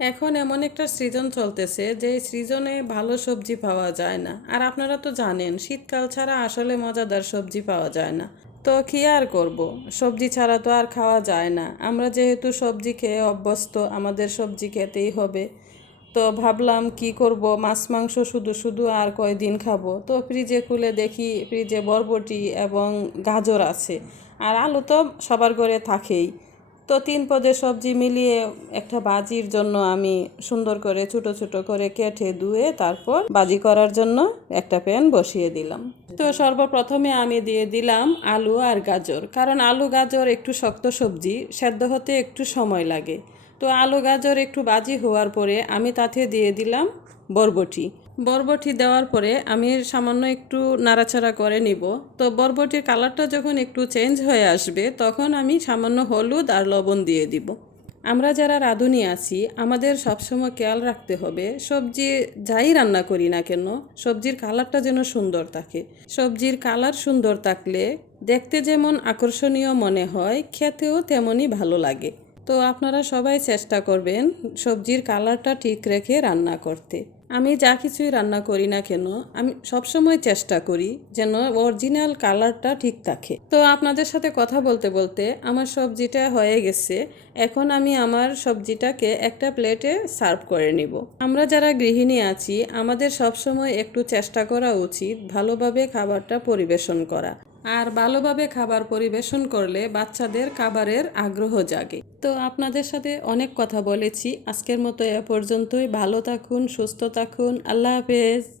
এখন এমন একটা সৃজন চলতেছে যে সৃজনে ভালো সবজি পাওয়া যায় না। আর আপনারা তো জানেন, শীতকাল ছাড়া আসলে মজাদার সবজি পাওয়া যায় না। তো কি আর করব? সবজি ছাড়া তো আর খাওয়া যায় না। আমরা যেহেতু সবজি খেয়ে অভ্যস্ত, আমাদের সবজি খেতেই হবে। তো ভাবলাম কি করব? মাছ, মাংস শুধু শুধু আর কয়দিন খাব? তো ফ্রিজে খুলে দেখি, ফ্রিজে বরবটি এবং গাজর আছে। আর আলু তো সবার ঘরে থাকেই। তো তিন পদের সবজি মিলিয়ে একটা বাজির জন্য আমি সুন্দর করে, ছোট ছোট করে কেটে ধুয়ে তারপর বাজি করার জন্য একটা প্যান বসিয়ে দিলাম। তো সর্বপ্রথমে আমি দিয়ে দিলাম আলু আর গাজর, কারণ আলু গাজর একটু শক্ত সবজি, সেদ্ধ হতে একটু সময় লাগে। তো আলু গাজর একটু বাজি হওয়ার পরে আমি তাতে দিয়ে দিলাম বরবটি। বরবটি দেওয়ার পরে আমি সামান্য একটু নাড়াচাড়া করে নিব। তো বরবটির কালারটা যখন একটু চেঞ্জ হয়ে আসবে, তখন আমি সামান্য হলুদ আর লবণ দিয়ে দিব। আমরা যারা রাঁধুনি আছি, আমাদের সবসময় খেয়াল রাখতে হবে, সবজি যাই রান্না করি না কেন, সবজির কালারটা যেন সুন্দর থাকে। সবজির কালার সুন্দর থাকলে দেখতে যেমন আকর্ষণীয় মনে হয়, খেতেও তেমনই ভালো লাগে। তো আপনারা সবাই চেষ্টা করবেন সবজির কালারটা ঠিক রেখে রান্না করতে। আমি যা কিছুই রান্না করি না কেন, আমি সবসময় চেষ্টা করি যেন অরিজিনাল কালারটা ঠিক থাকে। তো আপনাদের সাথে কথা বলতে বলতে আমার সবজিটা হয়ে গেছে। এখন আমি আমার সবজিটাকে একটা প্লেটে সার্ভ করে নিব। আমরা যারা গৃহিণী আছি, আমাদের সবসময় একটু চেষ্টা করা উচিত ভালোভাবে খাবারটা পরিবেশন করা। আর ভালোভাবে খাবার পরিবেশন করলে বাচ্চাদের খাবারের আগ্রহ জাগে। তো আপনাদের সাথে অনেক কথা বলেছি। আজকের মতো এ পর্যন্তই। ভালো থাকুন, সুস্থ থাকুন। আল্লাহ হাফেজ।